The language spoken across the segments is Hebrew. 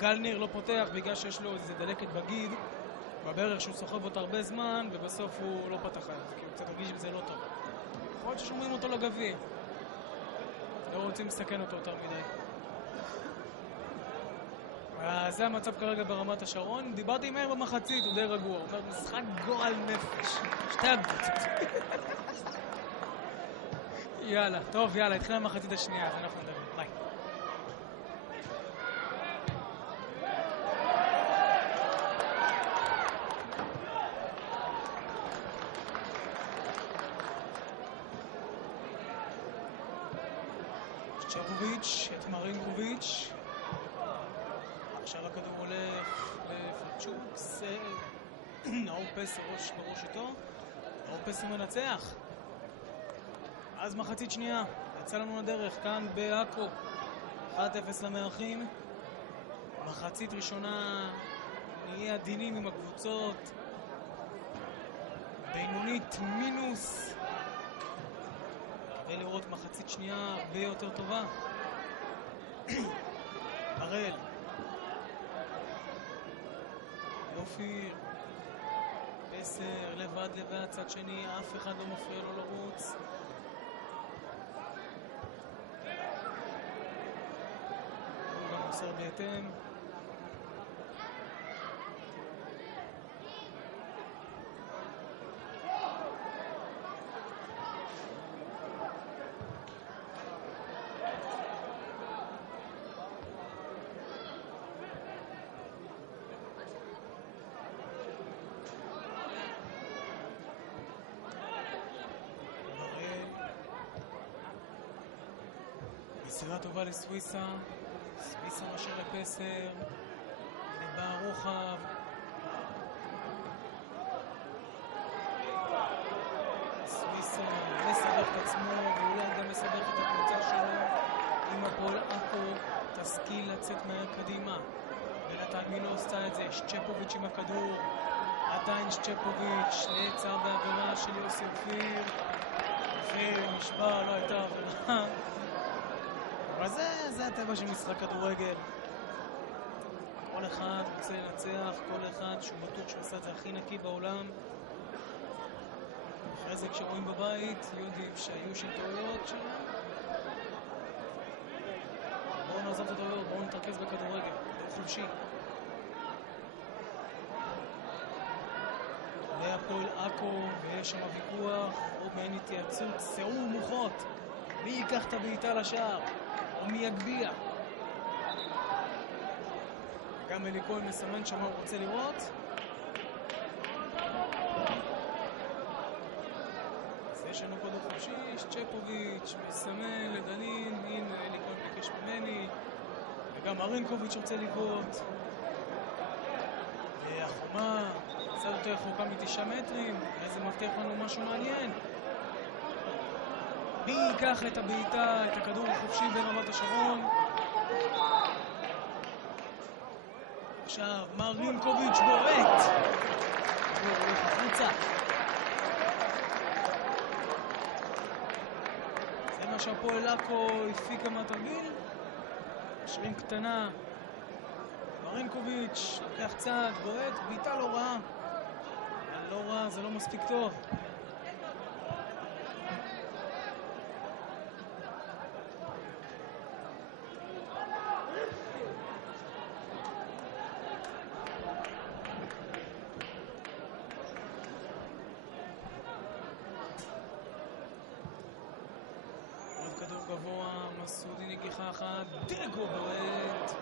גלנר לא פותח בגלל שיש לו איזה דלקת בגיד בברך שהוא סוחב אותה הרבה זמן, ובסוף הוא לא פתח אז, כי הוא קצת הרגיש בזה לא טוב. יכול להיות ששומרים אותו לגביע. לא רוצים לסכן אותו יותר מדי. זה המצב כרגע ברמת השרון. דיברתי עם מאיר במחצית, הוא די רגוע. הוא אומר, משחק גועל נפש. שתי הקבוצות. יאללה, טוב, יאללה, התחילה המחצית השנייה, אז אנחנו נדבר. ביי. צ'פוביץ', את מרינקוביץ'. עכשיו הכדור הולך לפרצ'וק, נאור פסר בראש איתו. נאור פסר מנצח. אז מחצית שנייה, יצא לנו לדרך כאן בעכו. 1-0 למארחים. מחצית ראשונה נהיה עדינים עם הקבוצות. בינונית מינוס. ולראות מחצית שנייה הרבה יותר טובה. הראל. אופיר. פסר, לבד, צד שני, אף אחד לא מפריע לו לרוץ. הוא גם מוסר בהתאם. מסירה טובה לסוויסה, סוויסה משאיר לפסר, לבא רוחב. סוויסה מסבך את עצמו ואולי גם מסבך את הקבוצה שלו. אם הפועל עכו תשכיל לצאת מהר קדימה. בינתיים מי לא עושה את זה? שצ'פוביץ' עם הכדור. עדיין שצ'פוביץ' נעצר בעבירה של יוסי אופיר. אופיר נשבר, לא הייתה עבירה. אבל זה הטבע של משחק כדורגל. כל אחד רוצה לנצח, כל אחד שהוא בטוח שהוא עושה את זה הכי נקי בעולם. אחרי זה כשרואים בבית, יודעים שהיו שם טעויות שם. בואו נעזוב את הטעויות, בואו נתרכז בכדורגל, כדור חופשי. והפועל עכו, ויש שם ויכוח, או מעין התייעצות, סיעור מוחות. מי ייקח את הבעיטה לשער? או מי יגביע? גם אלי כהן מסמן שמה הוא רוצה לראות. אז יש לנו כדור חופשי, צ'פוביץ' מסמן לדנין, הנה אלי כהן ביקש ממני, וגם מרינקוביץ' רוצה לבעוט. והחומה קצת יותר רחוקה מ9 מטרים, זה מבטיח לנו משהו מעניין. מי ייקח את הבעיטה, את הכדור החופשי ברמת השרון? עכשיו מרינקוביץ' בועט. הכדור הולך החוצה. זה מה שהפועל עכו הפיקה מהתרגיל. משרים קטנה. מרינקוביץ' לוקח צעד, בועט, בעיטה לא רעה. לא רע, זה לא מספיק טוב. גבוה, מסודי נגיחה אחת, דגו בועט.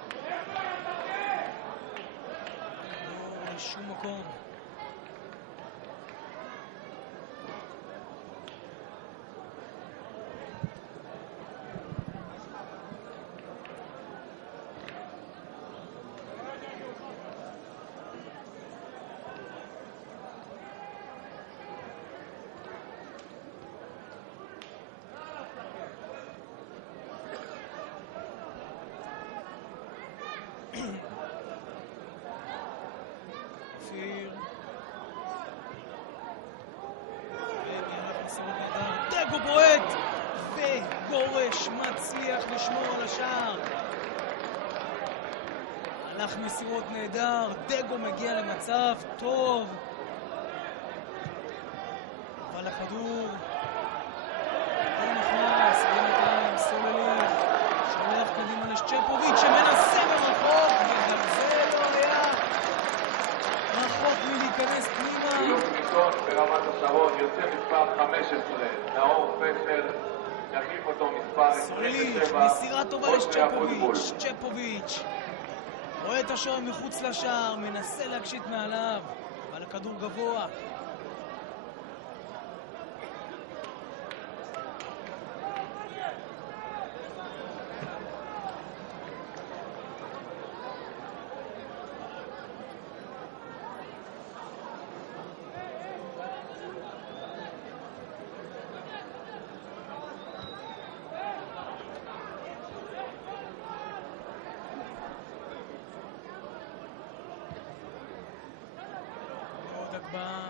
לא לשום מקום. אופיר דגו בועט וגורש מצליח לשמור על השער. מהלך מסירות נהדר, דגו מגיע למצב טוב, אבל הכדור לא נכנס. בינתיים סולליך שולח קדימה לשצ'פוביץ' שמנסה מרחוק, וגם זה לא היה רחוק מלהיכנס פנימה. חיוב ראשון ברמת השרון, יוצא מספר 15, נאור פסר, יחליף אותו מספר 27. סולליך, מסירה טובה לשצ'פוביץ', צ'פוביץ' רואה את השוער מחוץ לשער, מנסה להקשיט מעליו, אבל הכדור גבוה. עוד הגבהה.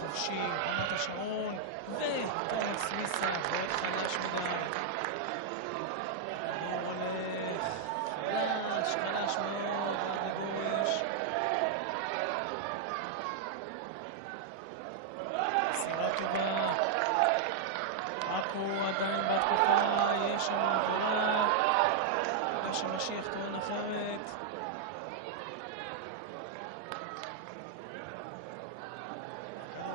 חופשי, רמת השרון, ותורן סוויסה, ועוד חלש מדי. הוא הולך חלש מאוד, עד לגורש. מסירה טובה. עכו עדיין בהתקפה, יש שם עבורה. יודע שמשיח טוען אחרת.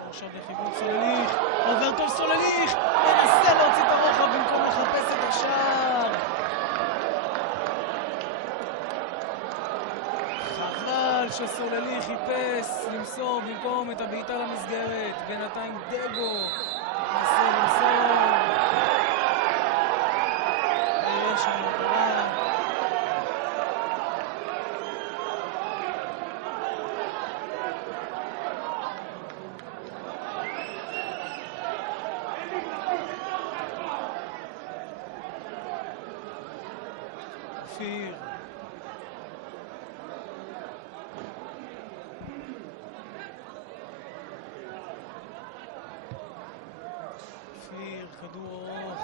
עכשיו לחיבוד סולליך, עובר טוב סולליך, מנסה להוציא את הרוחב במקום לחפש את השער. חבל שסולליך חיפש למסור במקום את הבעיטה למסגרת. בינתיים דגו מנסה למסור. ויש שם עבורה. אופיר. אופיר, כדור ארוך.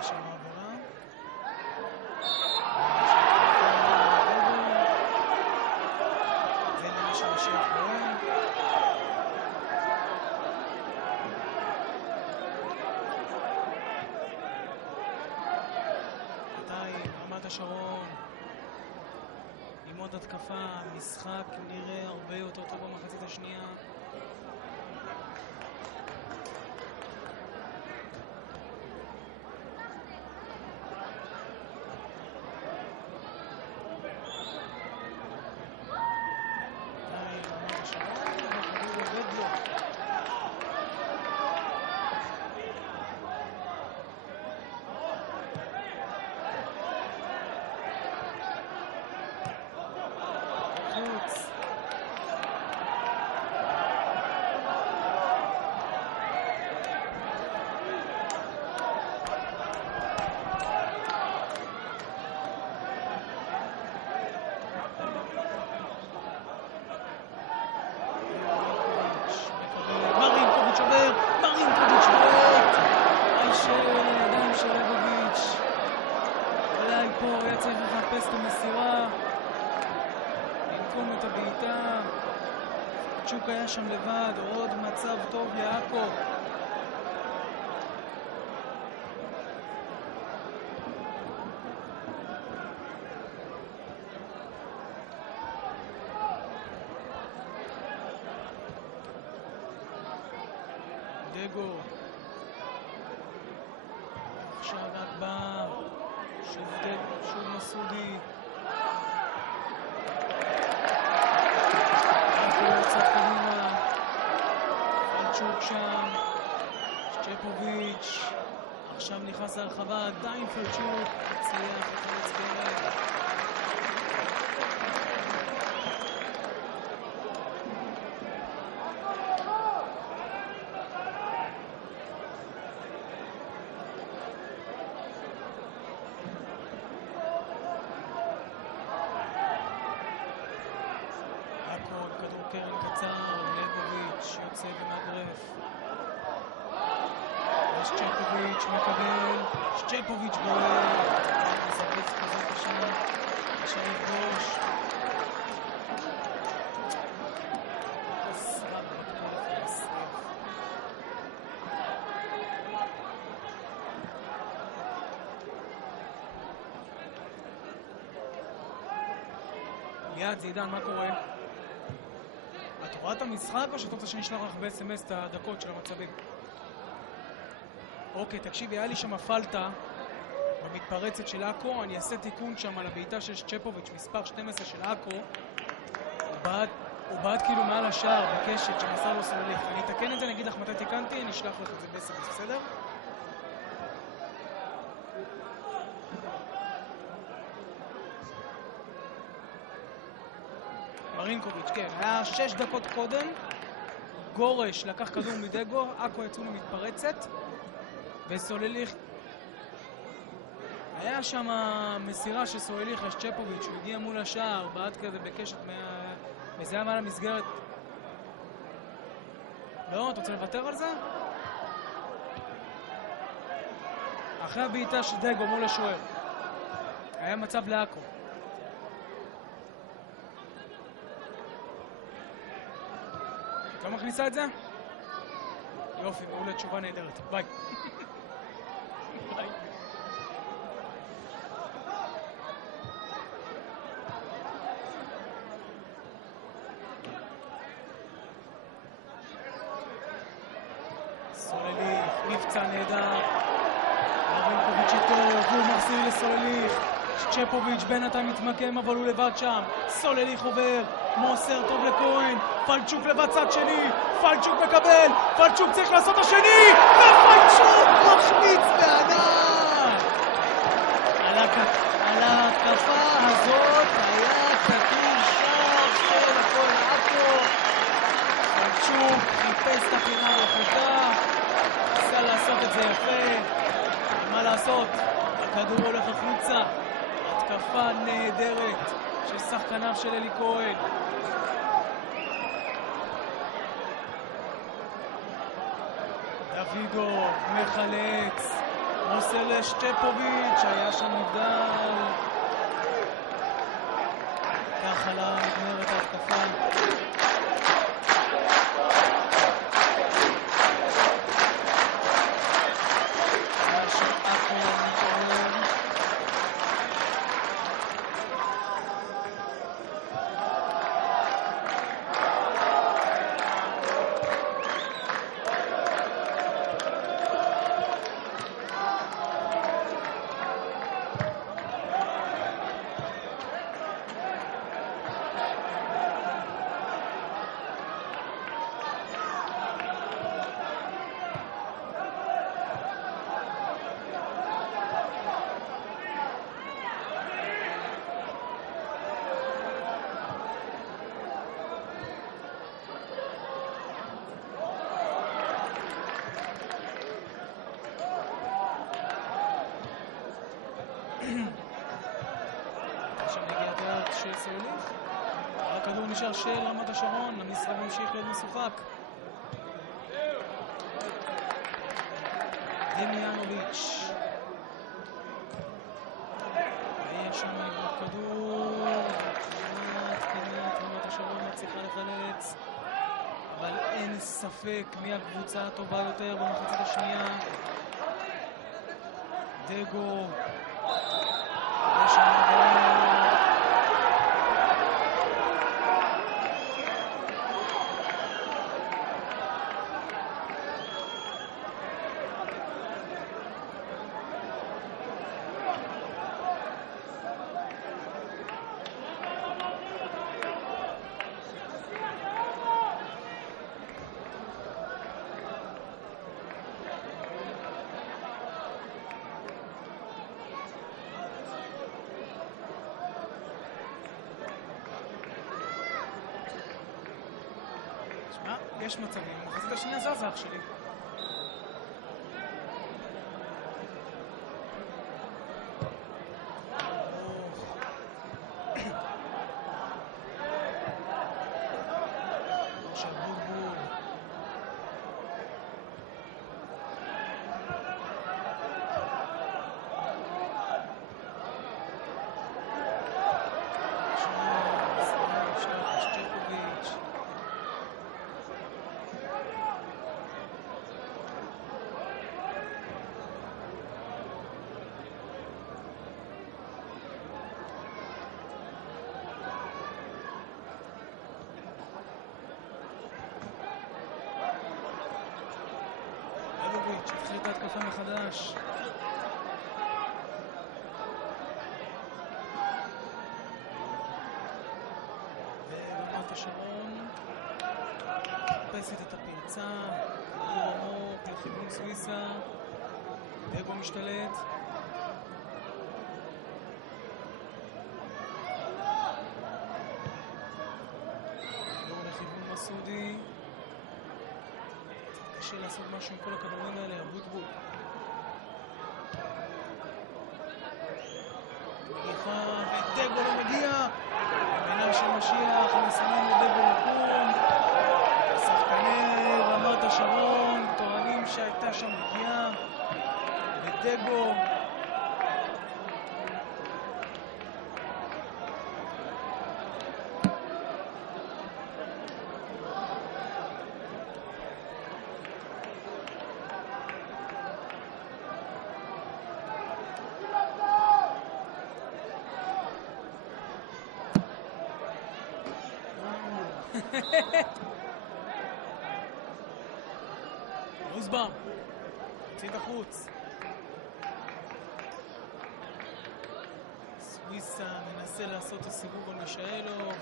יש שם עבורה. זה למי שמשיח רואה. בינתיים רמת השרון עם עוד התקפה, משחק נראה הרבה יותר טוב במחצית השנייה. לחץ. מרינקוביץ' עובר, מרינקוביץ' בועט. הישר לידיים של ליבוביץ'. אולי פה היה צריך לחפש את המסירה, לנקום את הבעיטה. צ'וק היה שם לבד, עוד מצב טוב לעכו. דגו עכשיו רק בא, שוב דגו, שוב מסודי. עכו קצת קדימה, פלצ'וק שם, שצ'פוביץ' עכשיו נכנס להרחבה, עדיין פלצ'וק הצליח לחלץ גרד. כדור קרן קצר, ליבוביץ' יוצא ומאגרף. שצ'פוביץ' מקבל, שצ'פוביץ' בועט. זווית כזאת השנה, שריף גוש. עשרה בטוח להסריף. ליד זידן, מה קורה? את רואה את המשחק או שאת רוצה שנשלח לך ב-SMS את הדקות של המצבים? אוקיי, תקשיבי, היה לי שם פלטה במתפרצת של עכו, אני אעשה תיקון שם על הבעיטה של שצ'פוביץ' מספר 12 של עכו. הוא בעט כאילו מעל השער בקשת שמסר לו סולליך. אני אתקן את זה, אני אגיד לך מתי תיקנתי, אני אשלח לך את זה ב-SMS, בסדר? מרינקוביץ', כן, היה 6 דקות קודם, גורש לקח כדור מדגו, עכו יצאו למתפרצת, וסולליך, היה שם מסירה של סולליך לשצ'פוביץ', הוא הגיע מול השער, בעט כזה בקשת, וזה היה מעל המסגרת. לא, אתה רוצה לוותר על זה? אחרי הבעיטה של דגו מול השוער, היה מצב לעכו. לא מכניסה את זה? יופי, מעולה, תשובה נהדרת. ביי. ביי. סולליך, מבצע נהדר. מרינקוביץ' איתו, והוא מחזיר לסולליך. שצ'פוביץ' בינתיים מתמקם, אבל הוא לבד שם. סולליך עובר, מוסר טוב לכהן, פלצ'וק לבד צד שני, פלצ'וק מקבל, פלצ'וק צריך לעשות השני, ופלצ'וק מחמיץ בענק. על ההתקפה הזאת היה כתוב שער של הפועל עכו. פלצ'וק חיפש את הפינה הרחוקה, ניסה לעשות את זה יפה, מה לעשות? הכדור הולך החוצה. התקפה נהדרת של שחקניו של אלי כהן. דוידוב מחלץ, מוסר לשצ'פוביץ', היה שם נבדל. ככה לה נגמרת ההתקפה. שם הגיע דעת של סוליך. הכדור נשאר של רמת השרון, המשחק ממשיך להיות משוחק. דמיאנוביץ' היה שם לבנות כדור, כמעט רמת השרון מצליחה לחלץ, אבל אין ספק מי הקבוצה הטובה יותר במחצית השנייה. דגו ושם הגול. יש מצבים, מחצית השנייה זזה אח שלי. שבובול שטקוביץ' התחיל את ההתקפה מחדש. ורמת השרון מחפשת את הפרצה, כדור עמוק לכיוון סוויסה, דגו משתלט. כדור לכיוון מסודי. קשה לעשות משהו עם כל הכדורים האלה, אבוטבול. מגיחה, ודגו לא מגיע! במנה של משיח, המסיימים לדגו לקום. שחקני רמת השרון טוענים שהייתה שם פגיעה. ודגו נוסבאום, יוצאים החוץ. סוויסה מנסה לעשות את הסיבוב על מישאלוב.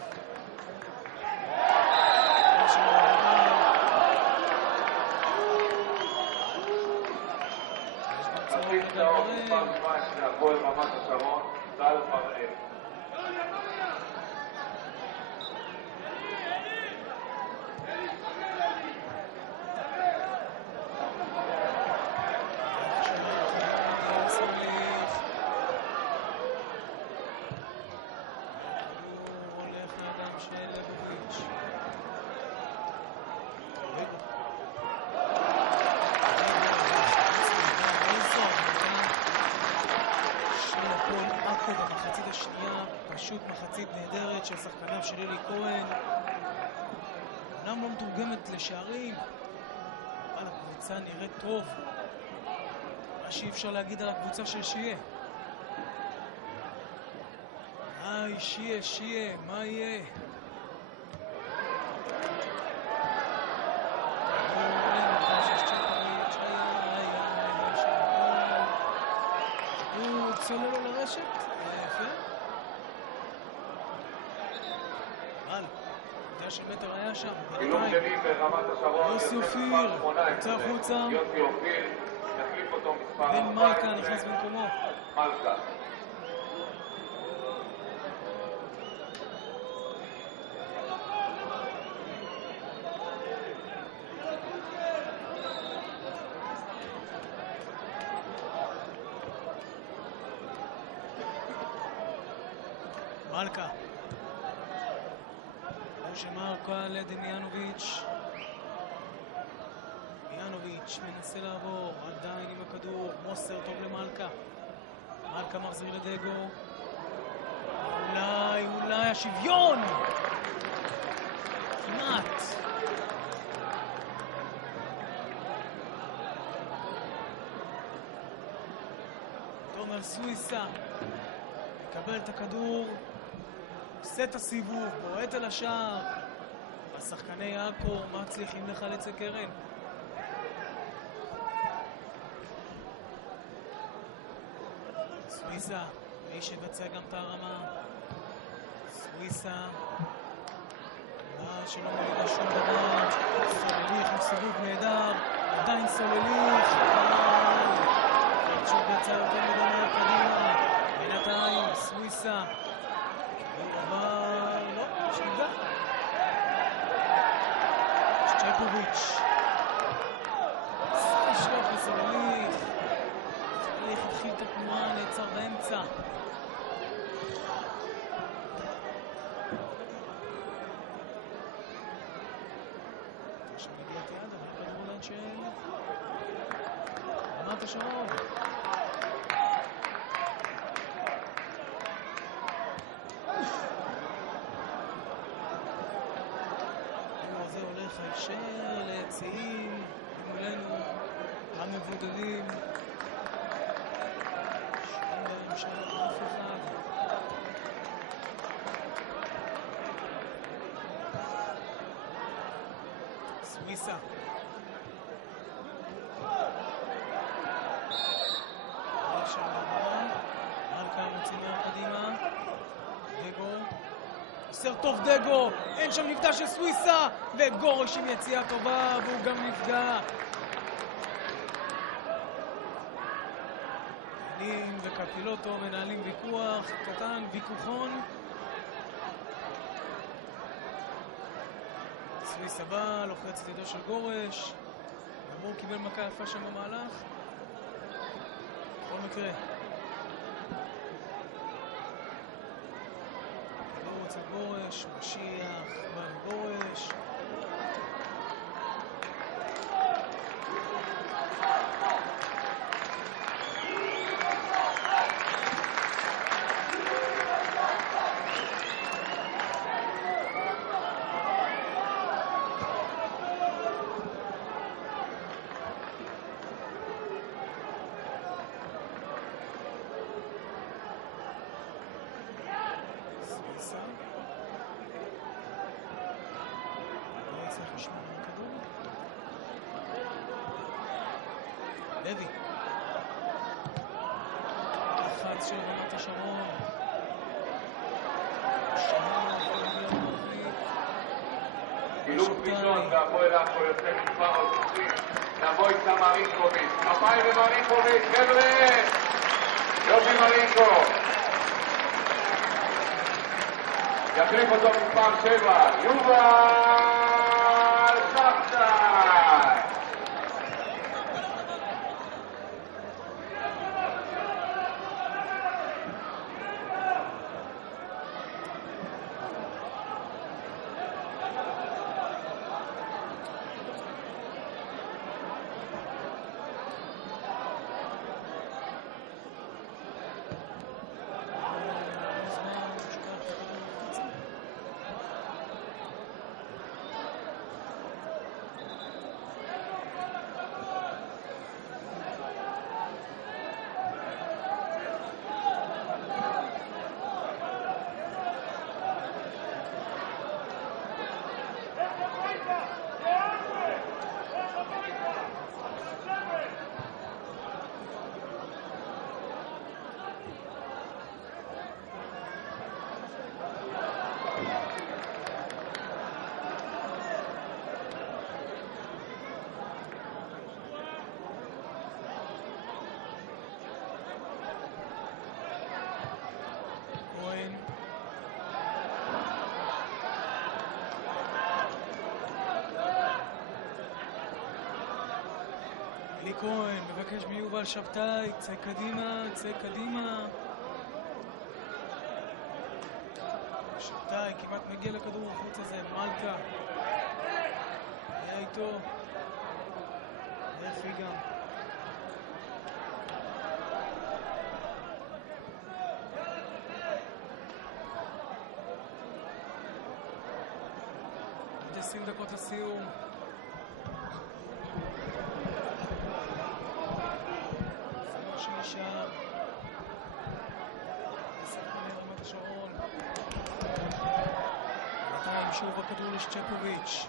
תפקיד צהוב מספר 17, הפועל רמת השרון, טל בראל. במחצית השנייה, פשוט מחצית נהדרת של שחקניו של אלי כהן. אומנם לא מתורגמת לשערים, אבל הקבוצה נראית טוב. מה שאי אפשר להגיד על הקבוצה של שיה. היי, שיה, מה יהיה? הוא צולל לו לרשת, יפה. אבל, נקודה של מטר היה שם. חילוף שני ברמת השרון, יוסי אופיר, יוצא החוצה. יוסי אופיר, יחליף אותו מספר 14. בן מלכה נכנס במקומו. מלכה. מלכה. משה מרקה לדמיאנוביץ'. מיאנוביץ' מנסה לעבור, עדיין עם הכדור, מוסר טוב למלכה. מלכה מחזיר לדגו. אולי השוויון! כמעט. תומר סוויסה מקבל את הכדור, עושה את הסיבוב, בועט על השער. השחקני עכו מצליחים לחלץ את קרן. סוויסה, האיש יבצע גם את הרמה. סוויסה, שלא מולידה שום דבר. סולליך עם סיבוב נהדר, עדיין סולליך. שוב יצא יותר מדומה קדימה. בינתיים סוויסה. אבל לא, שנידה. שצ'פוביץ'. ישלוח לסולליך. סולליך התחיל את התנועה, נעצר באמצע. עכשיו הגיעת יד, אבל כדור לאנשי רמת השרון. זה הולך הישר ליציעים, מולנו המבודדים. שאין בהם שם אף אחד. סוויסה. עכשיו לעברה. מלכה מוציא קדימה. דגו. עושר טוב דגו. אין שם נפגע של סוויסה. וגורש עם יציאה טובה, והוא גם נפגע. נים וקפילוטו מנהלים ויכוח קטן, ויכוחון. סוויסה בא, לוחץ את ידו של גורש. גם הוא קיבל מכה יפה שם במהלך. בכל מקרה. כדור אצל גורש, משיח, בא לגורש. לוי. לחץ של רמת השרון. חילוף ראשון והפועל עכו יוצא מספר עוזרים. נבוא איתה מרינקוביץ'. כפיים למרינקוביץ', חבר'ה! יופי מרינקו. יחליף אותו מספר 7. יובל שבתאי. אלי כהן מבקש מיובל שבתאי, צא קדימה, צא קדימה. שבתאי כמעט מגיע לכדור החוץ הזה, מלכה. היה איתו. יפי גם. עוד 20 דקות לסיום. זה מה שנשאר. רמת השרון. בינתיים שוב הכדור לשצ'פוביץ'.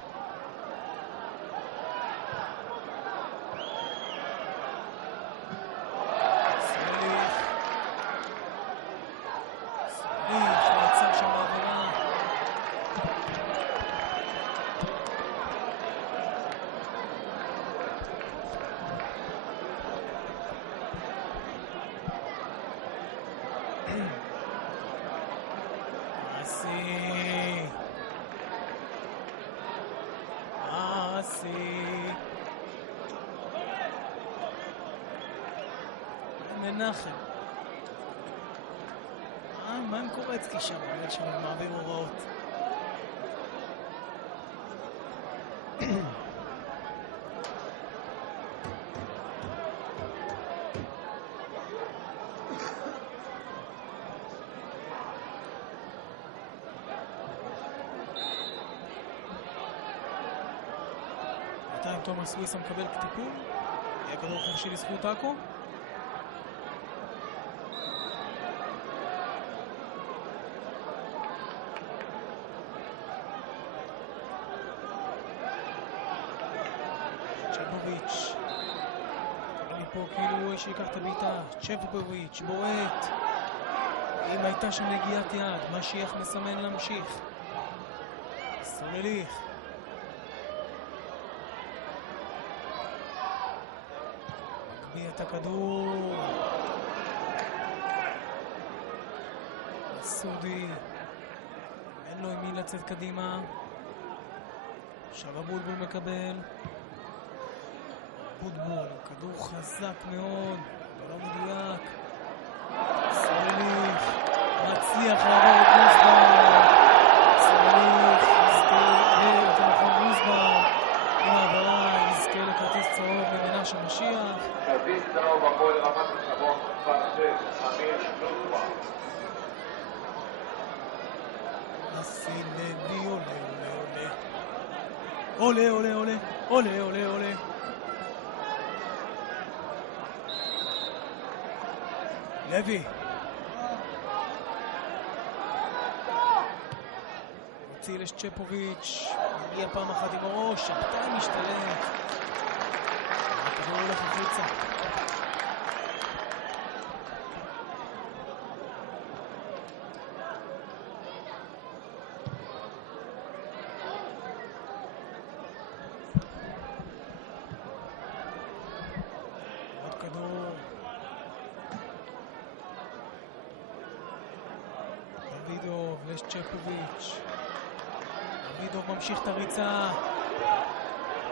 מנחם. מה עם קורצקי שם? באמת שם מעביר הוראות. בינתיים תומר סוויסה מקבל טיפול. יהיה כדור חופשי לזכות עכו. צ'פוביץ' מפה כאילו שיקח את הביתה. צ'פוביץ' בועט. אם הייתה שם נגיעת יד, משיח מסמן להמשיך. סולליך. מקביע את הכדור. סודי. אין לו עם מי לצאת קדימה. עכשיו הבולבול מקבל. בולבול, כדור חזק מאוד, לא מדויק. סולליך מצליח לעבור את גוסבאום. סולליך יזכה, אתה נכון, גוסבאום עם העברה יזכה לכרטיס צהוב למנשה משיח. כרטיס צהוב הפועל רמת השרון, מספר 6, אמיר גוסבאום. אסי לוי עולה, עולה. לוי מוציא לשצ'פוביץ', מגיע פעם אחת עם הראש, שבתאי משתלט. הכדור הולך החוצה. עוד כדור. דוידוב לשצ'פוביץ'. דוידוב ממשיך את הריצה.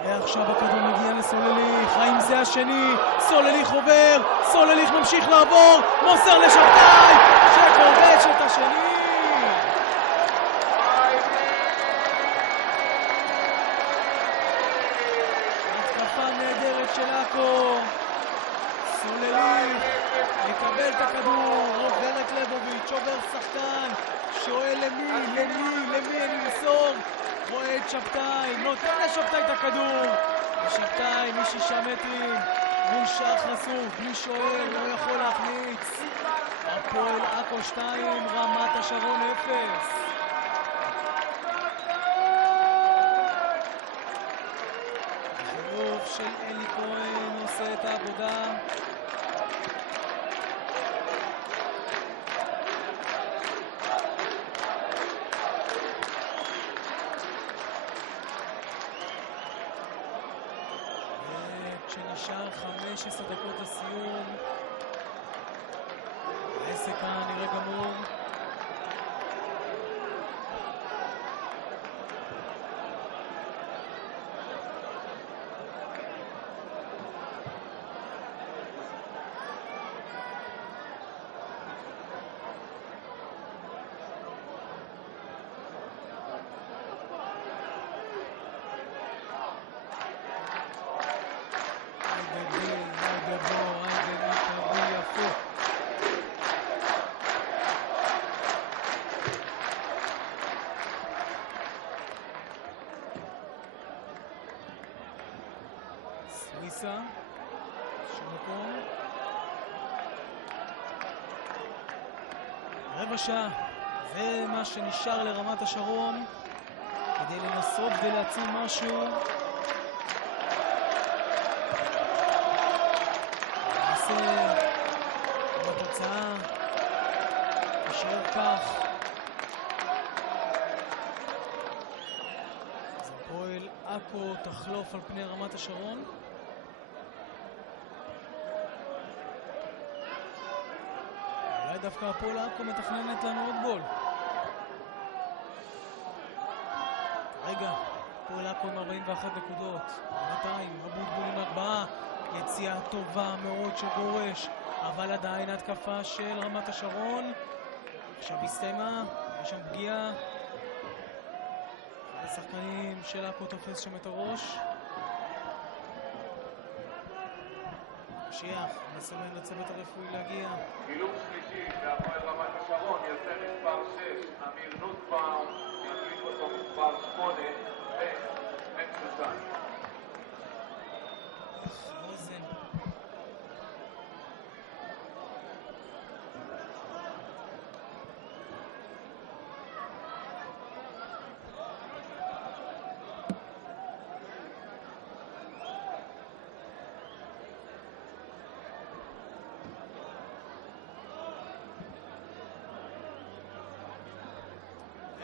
ועכשיו הכדור מגיע לסולליך. האם זה השני? סולליך עובר. סולליך ממשיך לעבור. מוסר לשבתאי שכובש את השני. התקפה נהדרת של עכו. סולליך מקבל את הכדור, עובר את ליבוביץ', עובר שחקן, שואל למי אני מסור, רואה את שבתאי, נותן לשבתאי את הכדור, ושבתאי מ6 מטרים, מול שער חשוף, בלי שוער, לא יכול להחמיץ. הפועל עכו 2, רמת השרון 0. החילוף של אלי כהן עושה את העבודה. כשנשאר 15 דקות לסיום, העסק כאן נראה גמור. סוויסה. שום מקום. רבע שעה. זה מה שנשאר לרמת השרון כדי לנסות ולהציל משהו. נעשה בתוצאה נשאר כך. אז הפועל עכו תחלוף על פני רמת השרון. אולי דווקא הפועל עכו מתכננת לנו עוד גול. רגע, הפועל עכו עם 41 נקודות. בינתיים, אבוטבול עם הגבהה. יציאה טובה מאוד של גורש, אבל עדיין התקפה של רמת השרון. עכשיו הסתיימה, יש שם פגיעה. אחד השחקנים של עכו תופס שם את הראש. שיח, מסמן לצוות הרפואי להגיע. חילוף שלישי בהפועל רמת השרון, יוצא מספר 6, אמיר נוסבאום, יחליף אותו מספר 8, בן שושן. רוזן.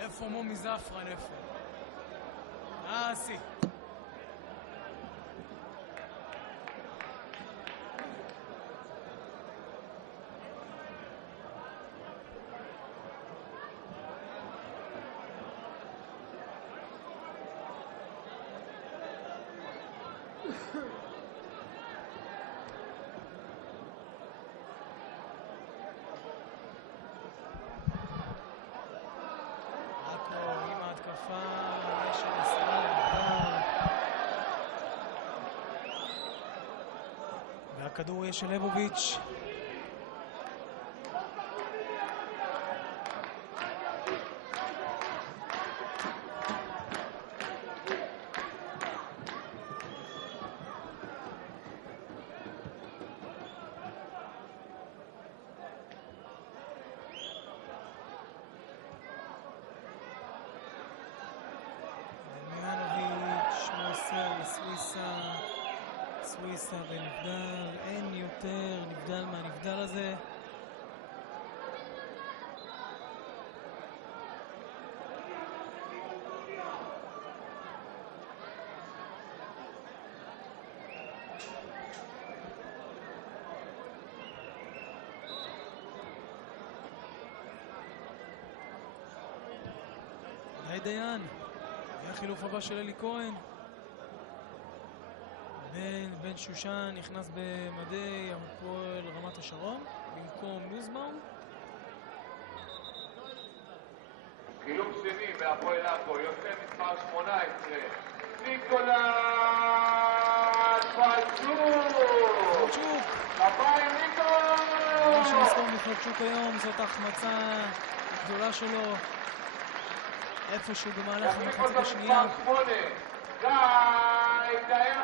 איפה מומי זפרן, איפה? אסי. והכדור יהיה של ליבוביץ'. סוויסה ונבדל, אין יותר נבדל מהנבדל הזה. די דיין, והחילוף הבא של אלי כהן. בן שושן נכנס במדי הפועל רמת השרון במקום נוסבאום. חילוף שני בהפועל עכו, יוצא מספר 18, ניקולס פלצ'וק. כפיים ניקולס! מה שנזכור מפלצ'וק היום זאת החמצה גדולה שלו איפשהו במהלך המחצית השנייה. גיא דיין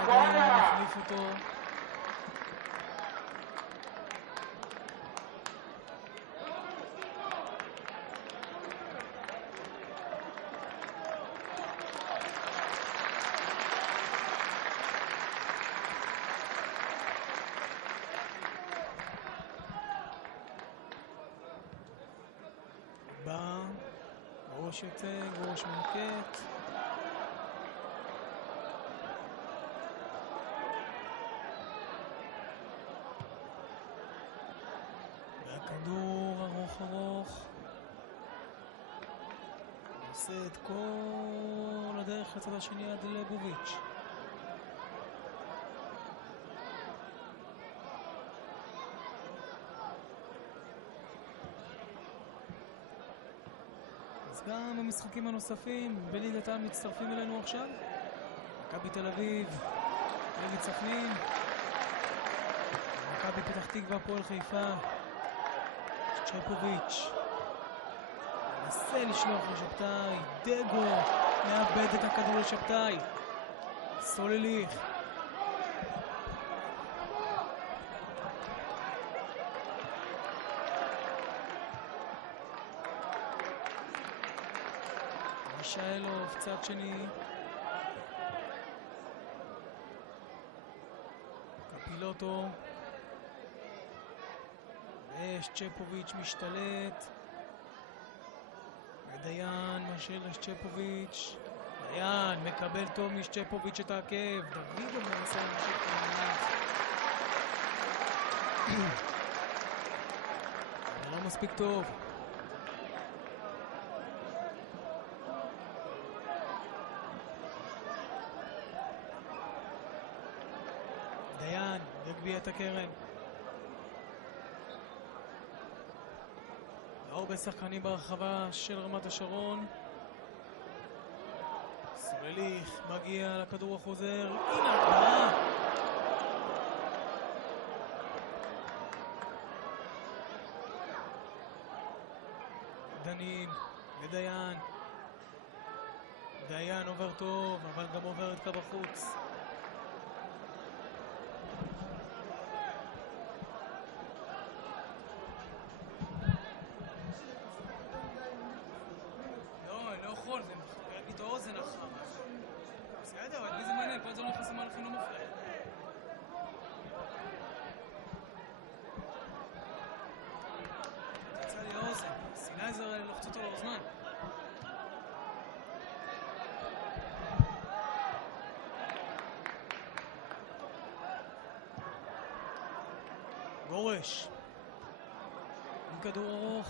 נחליף אותו. בא, ראש יוצא, ראש מנקט. והכדור ארוך. עושה את כל הדרך לצד השני עד ליבוביץ'. אז גם במשחקים הנוספים בליגת העל מצטרפים אלינו עכשיו מכבי תל אביב, נגד סכנין, מכבי פתח תקווה, הפועל חיפה. צ'פוביץ' מנסה לשלוח לשבתאי, דגו מאבד את הכדור לשבתאי, סולליך. מישאלוב, צד שני. קפילוטו. ושצ'פוביץ' משתלט. ודיין משאיר לשצ'פוביץ'. דיין מקבל טוב משצ'פוביץ' את העקב. דוידוב מנסה להמשיך את המאמץ. זה לא מספיק טוב. דיין יגביה את הקרן. הרבה שחקנים ברחבה של רמת השרון. סולליך מגיע לכדור החוזר. הנה הקראה. דנין לדיין. דיין עובר טוב, אבל גם עובר את קו החוץ. גורש עם כדור ארוך.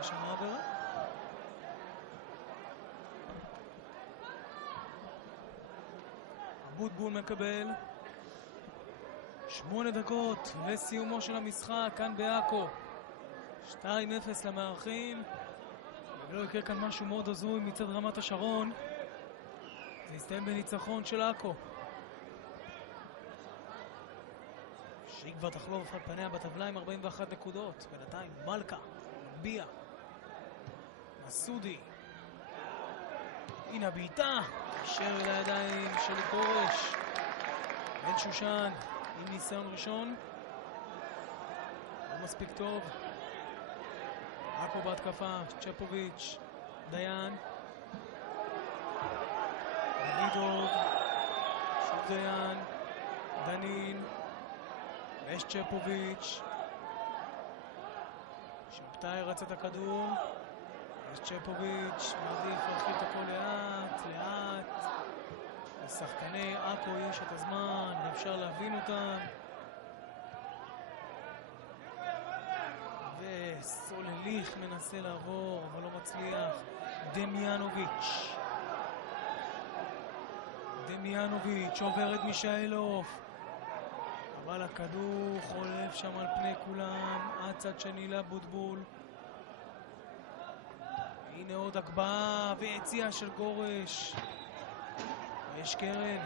יש שם עבירה. בוטבול מקבל. 8 דקות לסיומו של המשחק כאן בעכו. 2-0 למארחים. ולא יקרה כאן משהו מאוד הזוי מצד רמת השרון. זה יסתיים בניצחון של עכו, שהיא כבר תחלוף על פניה בטבלה עם 41 נקודות. בינתיים מלכה, ביה, מסודי. הנה בעיטה, תישאר אל הידיים של גורש. בן שושן עם ניסיון ראשון. לא מספיק טוב. עכו בהתקפה, צ'פוביץ', דיין. דוידוב, שוב דיין, דנין. יש צ'פוביץ'. שבתאי רצה את הכדור. יש צ'פוביץ', מעדיף להרחיב את הכל לאט, לאט. לשחקני עכו יש את הזמן, ואפשר להבין אותם. וסולליך מנסה לעבור, אבל לא מצליח. דמיאנוביץ' עובר את מישאלוב. אבל הכדור חולף שם על פני כולם, עד צד שני לבוטבול. הנה עוד הגבהה ויציאה של גורש. יש קרן.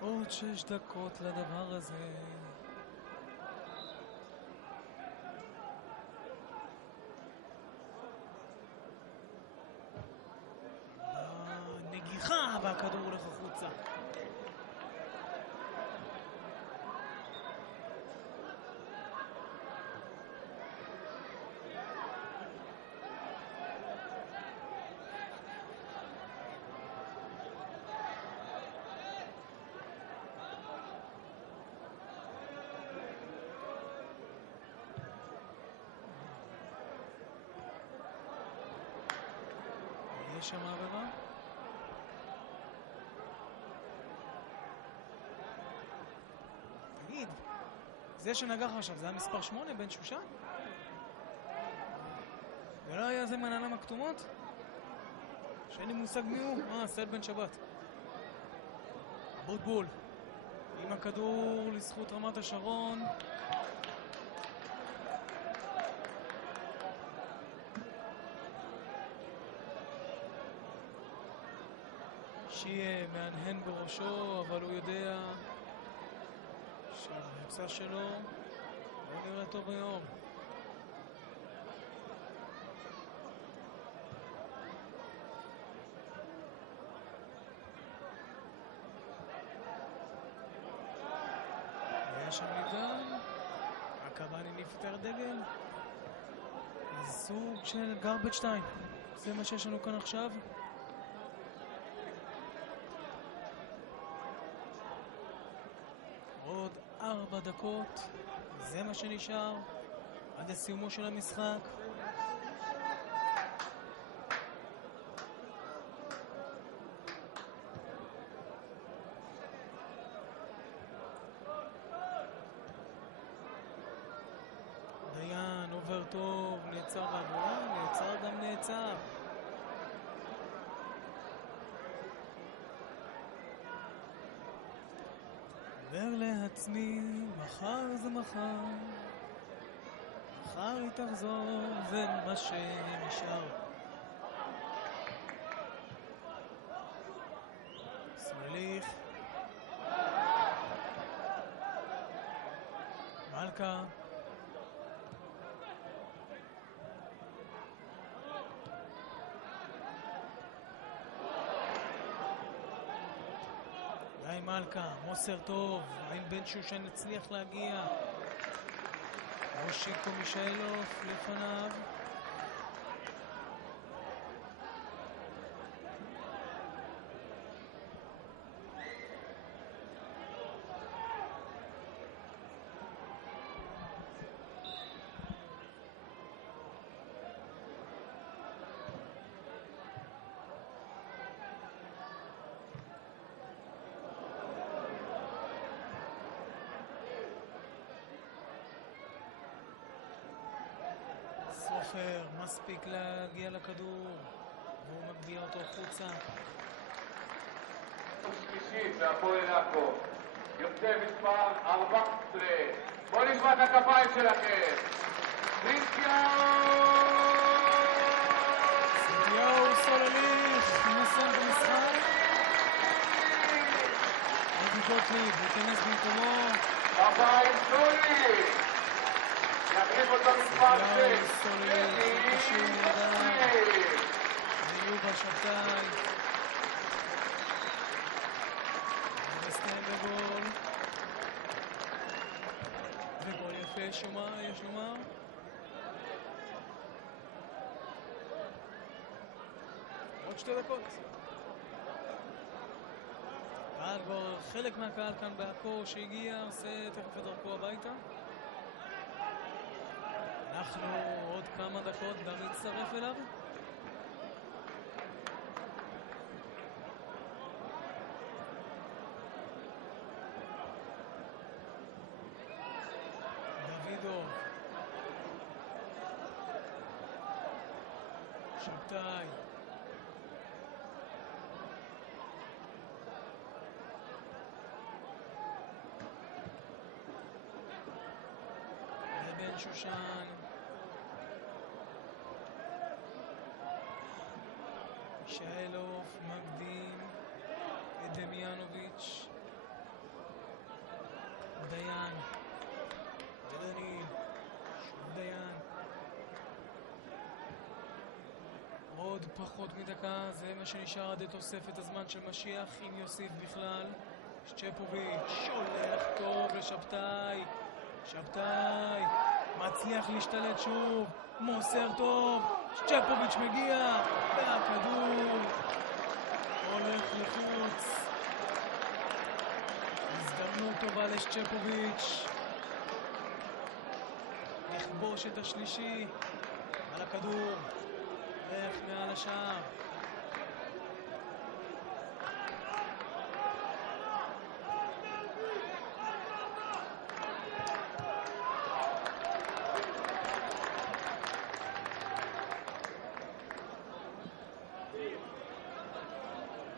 עוד 6 דקות לדבר הזה. נגיחה והכדור הולך החוצה. יש שם עבירה? תגיד, זה שנגח עכשיו, זה היה מספר 8, בן שושן? ולא היה זה מנהלם הכתומות? שאין לי מושג מי הוא? סל בן שבת. בוטבול עם הכדור לזכות רמת השרון. מהנהן בראשו, אבל הוא יודע שהמבצע שלו לא נראה טוב היום. היה שם ניגן, הקב"ן הניף את הדגל. סוג של garbage time. זה מה שיש לנו כאן עכשיו. עוד 4 דקות, זה מה שנשאר עד לסיומו של המשחק. דיין עובר טוב, נעצר בעבורה, נעצר גם נעצר. אומר לעצמי, מחר זה מחר, מחר היא תחזור, זה מה שנשאר. סמליך, מלכה, מלכה, מוסר טוב, האם בן שושן הצליח להגיע? מושיקו מישאלוף לפניו. סופר מספיק להגיע לכדור והוא מגביה אותו החוצה. שלישית בהפועל עכו, יוצא מספר 14. בואו נשמע את הכפיים שלכם. סטיהו סולליך מסיים את המשחק. אבי גוטליב ייכנס במקומו. כפיים סולליך יחליף אותו מספר 6. סולליך קשור מידיים ויובה שבתאי ומסתיים בגול וגול יפה. יש לומר עוד 2 דקות. קהל כבר, חלק מהקהל כאן בעכו שהגיע עושה תכף את דרכו הביתה. אנחנו עוד כמה דקות גם נצטרף אליו. דוידוב, שבתאי, ובן שושן, מישאלוף מקדים את דמיאנוביץ', דיין ודניל, שוב דיין. עוד פחות מדקה, זה מה שנשאר עד לתוספת הזמן של משיח, אם יוסיף בכלל. שצ'פוביץ' שולח טוב לשבתאי, שבתאי מצליח להשתלט שוב, מוסר טוב, שצ'פוביץ' מגיע והכדור הולך לחוץ. הזדמנות טובה לשצ'פוביץ' לכבוש את השלישי על הכדור איך מעל השער.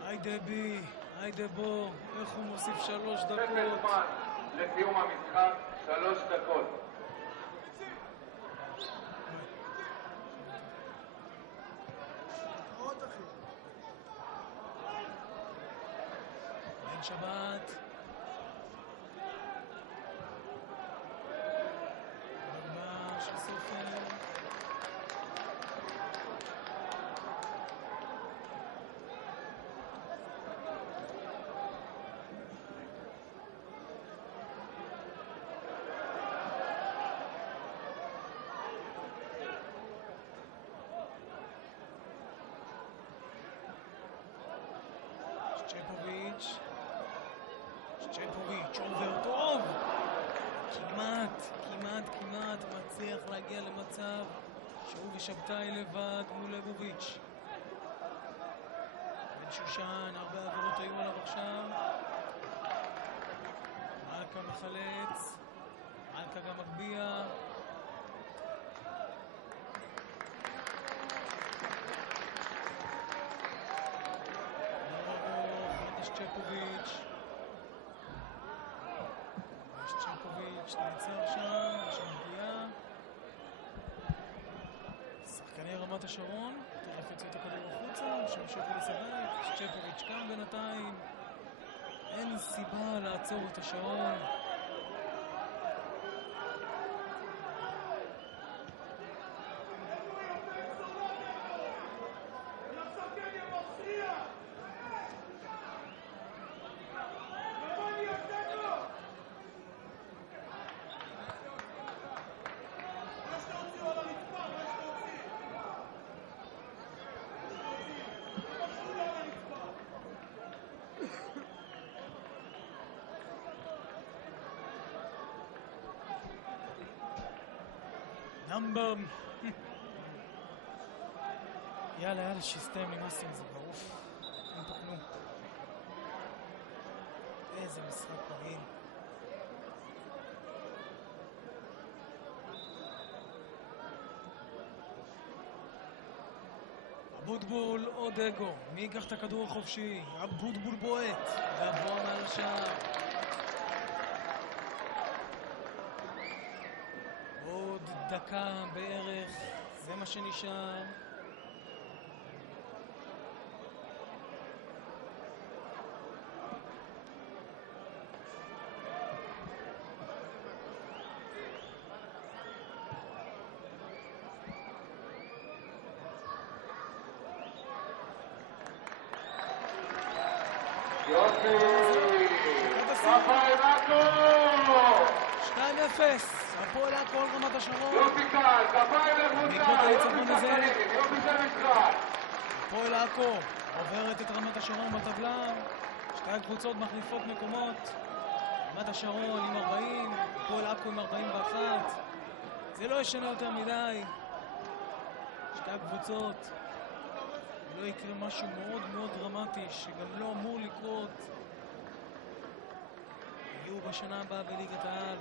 היידה בי, היידה בו, איך הוא מוסיף 3 דקות. זמן לסיום המשחק, 3 דקות. שבת. נגמר של סופר. שצ'פוביץ' עובר טוב, כמעט מצליח להגיע למצב שהוא ושבתאי לבד מול ליבוביץ'. בן שושן, הרבה עבירות היו עליו עכשיו. מלכה מחלץ, מלכה גם מגביע. צ'פוביץ' נעצר שם, שמגיע. שחקני רמת השרון, תכף יוצא את הכדור החוצה, שמשיכו לשחק. צ'פוביץ' קם בינתיים, אין סיבה לעצור את השעון. נאמבר. יאללה, שיסתיים, נמאס עם זה, ברוף. אין פה כלום. איזה משחק מגעיל. אבוטבול או דגו, מי ייקח את הכדור החופשי? אבוטבול בועט, גבוה מעל השער. עוד דקה בערך, זה מה שנשאר. יופי! כפיים עכו! 2-0, הפועל עכו על רמת השרון. יופי קל, כפיים לקבוצה, יופי שחקנים, יופי של משחק. הפועל עכו עוברת את רמת השרון בטבלה. שתי הקבוצות מחליפות מקומות. רמת השרון עם 40, הפועל עכו עם 41. זה לא ישנה יותר מדי. שתי הקבוצות. לא יקרה משהו מאוד מאוד דרמטי, שגם לא אמור לקרות. יהיו בשנה הבאה בליגת העל.